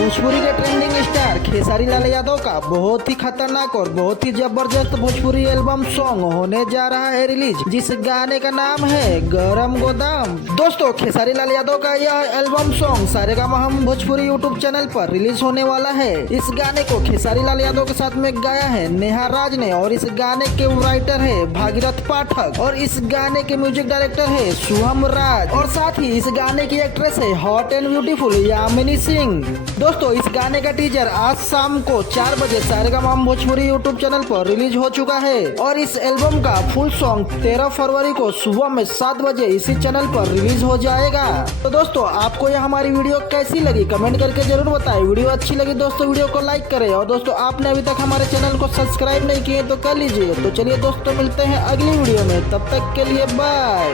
भोजपुरी के trending star Khesari लाल यादव का बहुत ही खतरनाक और बहुत ही जबरदस्त भोजपुरी एल्बम सॉन्ग होने जा रहा है रिलीज, जिस गाने का नाम है गरम गोदाम। दोस्तों, खेसारी लाल यादव का यह एल्बम सॉन्ग सारेगामा हम भोजपुरी यूट्यूब चैनल पर रिलीज होने वाला है। इस गाने को खेसारी लाल यादव के साथ में गाया है नेहा राज ने और इस गाने के राइटर है भागीरथ पाठक और इस गाने के म्यूजिक डायरेक्टर है शुभम राज और साथ ही इस गाने की एक्ट्रेस है हॉट एंड ब्यूटीफुल यामिनी सिंह। दोस्तों, इस गाने का टीजर आज शाम को 4 बजे सारेगामा भोजपुरी यूट्यूब चैनल पर रिलीज हो चुका है और इस एल्बम का फुल सॉन्ग 13 फरवरी को सुबह में 7 बजे इसी चैनल पर रिलीज हो जाएगा। तो दोस्तों, आपको यह हमारी वीडियो कैसी लगी कमेंट करके जरूर बताएं। वीडियो अच्छी लगी दोस्तों वीडियो को लाइक करें और दोस्तों आपने अभी तक हमारे चैनल को सब्सक्राइब नहीं किए तो कर लीजिए। तो चलिए दोस्तों, मिलते हैं अगली वीडियो में, तब तक के लिए बाय।